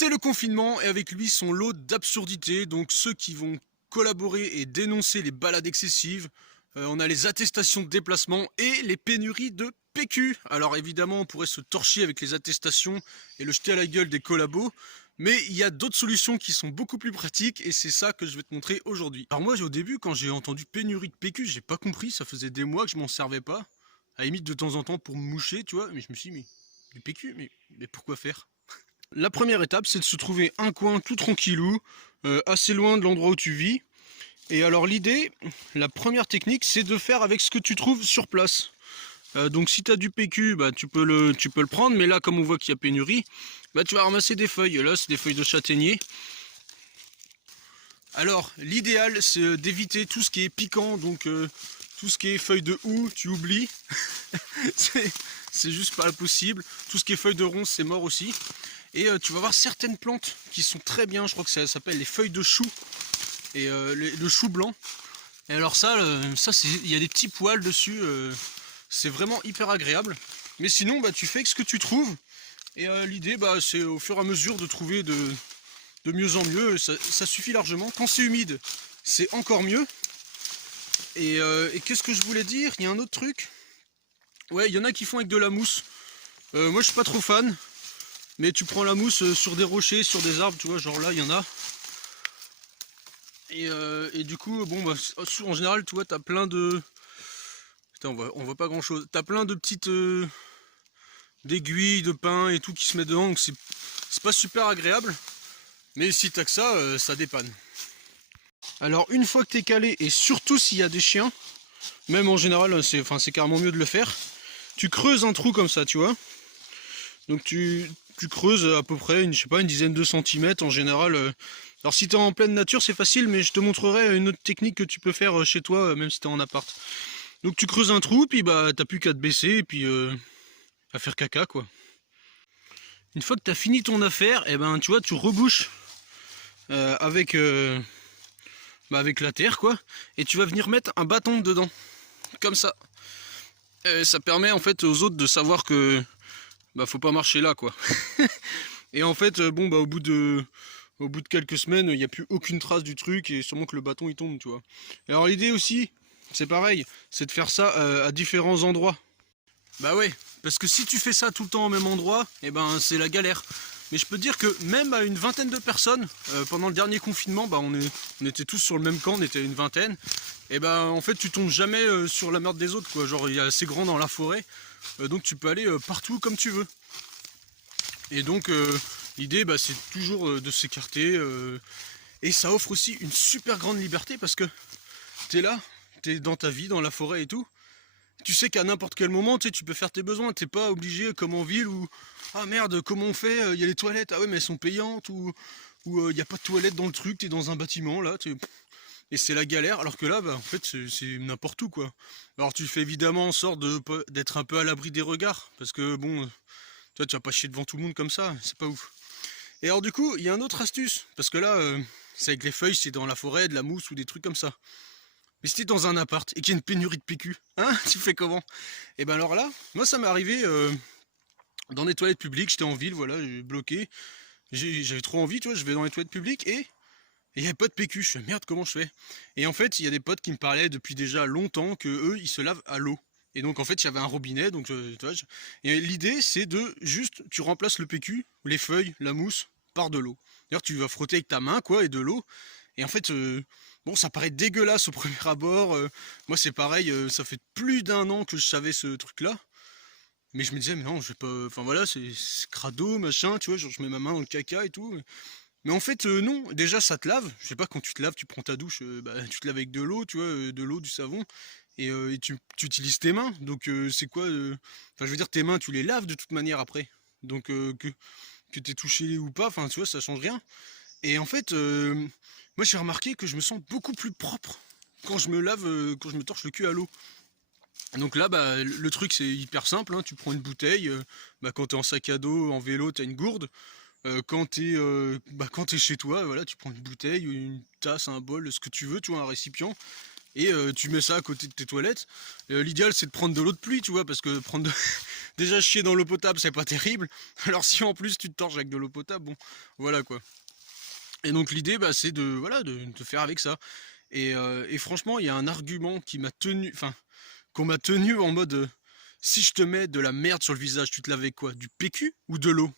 C'est le confinement et avec lui son lot d'absurdités, donc ceux qui vont collaborer et dénoncer les balades excessives, on a les attestations de déplacement et les pénuries de PQ. Alors évidemment on pourrait se torcher avec les attestations et le jeter à la gueule des collabos, mais il y a d'autres solutions qui sont beaucoup plus pratiques et c'est ça que je vais te montrer aujourd'hui. Alors moi au début quand j'ai entendu pénurie de PQ, j'ai pas compris, ça faisait des mois que je m'en servais pas. À la limite de temps en temps pour me moucher, tu vois, mais je me suis dit mais du PQ, mais pourquoi faire? La première étape, c'est de se trouver un coin tout tranquillou, assez loin de l'endroit où tu vis. Et alors l'idée, la première technique, c'est de faire avec ce que tu trouves sur place. Donc si tu as du PQ, bah, tu peux le prendre, mais là comme on voit qu'il y a pénurie, bah, tu vas ramasser des feuilles. Là c'est des feuilles de châtaignier. Alors l'idéal c'est d'éviter tout ce qui est piquant, donc tout ce qui est feuilles de houx, tu oublies. c'est juste pas possible. Tout ce qui est feuilles de ronce, c'est mort aussi. Et tu vas voir certaines plantes qui sont très bien, je crois que ça s'appelle les feuilles de chou et le chou blanc. Et alors ça il y a des petits poils dessus, c'est vraiment hyper agréable. Mais sinon bah, tu fais avec ce que tu trouves. Et l'idée bah, c'est au fur et à mesure de trouver de mieux en mieux, ça suffit largement. Quand c'est humide, c'est encore mieux. Et qu'est-ce que je voulais dire? Il y a un autre truc. Ouais, il y en a qui font avec de la mousse. Moi je suis pas trop fan. Mais tu prends la mousse sur des rochers, sur des arbres, tu vois, genre là, il y en a. Et du coup, bon, bah, en général, tu vois, t'as plein de... Putain, on voit pas grand-chose. T'as plein de petites d'aiguilles, de pin et tout qui se met dedans, donc c'est pas super agréable. Mais si t'as que ça dépanne. Alors, une fois que t'es calé, et surtout s'il y a des chiens, même en général, c'est carrément mieux de le faire, tu creuses un trou comme ça, tu vois. Donc tu creuses à peu près je sais pas, une dizaine de centimètres en général. Alors si tu es en pleine nature c'est facile, mais je te montrerai une autre technique que tu peux faire chez toi, même si tu es en appart. Donc tu creuses un trou, puis bah t'as plus qu'à te baisser et puis à faire caca quoi. Une fois que tu as fini ton affaire, et ben tu vois, tu rebouches avec la terre quoi, et tu vas venir mettre un bâton dedans, comme ça. Ça permet en fait aux autres de savoir que bah faut pas marcher là quoi. Et en fait bon bah au bout de quelques semaines il n'y a plus aucune trace du truc et sûrement que le bâton il tombe, tu vois. Et alors l'idée aussi c'est pareil, c'est de faire ça à différents endroits. Bah ouais, parce que si tu fais ça tout le temps au même endroit, et ben c'est la galère. Mais je peux te dire que même à une vingtaine de personnes, pendant le dernier confinement, bah on était tous sur le même camp, on était une vingtaine. Et ben en fait tu tombes jamais sur la merde des autres quoi, genre il y a assez grand dans la forêt. Donc tu peux aller partout comme tu veux. Et donc l'idée bah, c'est toujours de s'écarter et ça offre aussi une super grande liberté parce que t'es là, t'es dans ta vie, dans la forêt et tout. Tu sais qu'à n'importe quel moment tu peux faire tes besoins, t'es pas obligé comme en ville où ah merde comment on fait, il y a les toilettes, ah ouais mais elles sont payantes ou il n'y a pas de toilettes dans le truc, t'es dans un bâtiment là, et c'est la galère, alors que là, bah, en fait, c'est n'importe où, quoi. Alors tu fais évidemment en sorte d'être un peu à l'abri des regards, parce que bon, tu vas pas chier devant tout le monde comme ça, c'est pas ouf. Et alors du coup, il y a une autre astuce, parce que là, c'est avec les feuilles, c'est dans la forêt, de la mousse ou des trucs comme ça. Mais si t'es dans un appart et qu'il y a une pénurie de PQ, hein, tu fais comment? Et ben alors là, moi ça m'est arrivé dans des toilettes publiques, j'étais en ville, voilà, j'ai bloqué, j'avais trop envie, tu vois, je vais dans les toilettes publiques et il n'y avait pas de PQ, je fais merde comment je fais? Et en fait il y a des potes qui me parlaient depuis déjà longtemps que eux ils se lavent à l'eau. Et donc en fait il y avait un robinet, donc tu vois, et l'idée c'est de juste tu remplaces le PQ, les feuilles, la mousse par de l'eau. D'ailleurs tu vas frotter avec ta main quoi et de l'eau. Et en fait bon ça paraît dégueulasse au premier abord. Moi c'est pareil, ça fait plus d'un an que je savais ce truc là. Mais je me disais mais non je vais pas. Enfin voilà c'est crado machin, tu vois, genre je mets ma main dans le caca et tout. Mais en fait, non, déjà ça te lave. Je sais pas, quand tu te laves, tu prends ta douche, bah, tu te laves avec de l'eau, tu vois, de l'eau, du savon, et tu utilises tes mains. Donc c'est quoi enfin, je veux dire, tes mains, tu les laves de toute manière après. Donc que t'aies touché ou pas, enfin, tu vois, ça change rien. Et en fait, moi j'ai remarqué que je me sens beaucoup plus propre quand je me lave, quand je me torche le cul à l'eau. Donc là, bah, le truc c'est hyper simple, hein. Tu prends une bouteille, bah, quand t'es en sac à dos, en vélo, t'as une gourde. Quand t'es chez toi, voilà, tu prends une bouteille, une tasse, un bol, ce que tu veux, tu vois, un récipient. et tu mets ça à côté de tes toilettes. L'idéal c'est de prendre de l'eau de pluie, tu vois, parce que déjà chier dans l'eau potable c'est pas terrible, alors si en plus tu te torches avec de l'eau potable, bon voilà quoi. Et donc l'idée bah, c'est de, voilà, de faire avec ça. Et franchement il y a un argument qui m'a tenu, enfin qu'on m'a tenu en mode si je te mets de la merde sur le visage, tu te laves avec quoi? Du PQ ou de l'eau?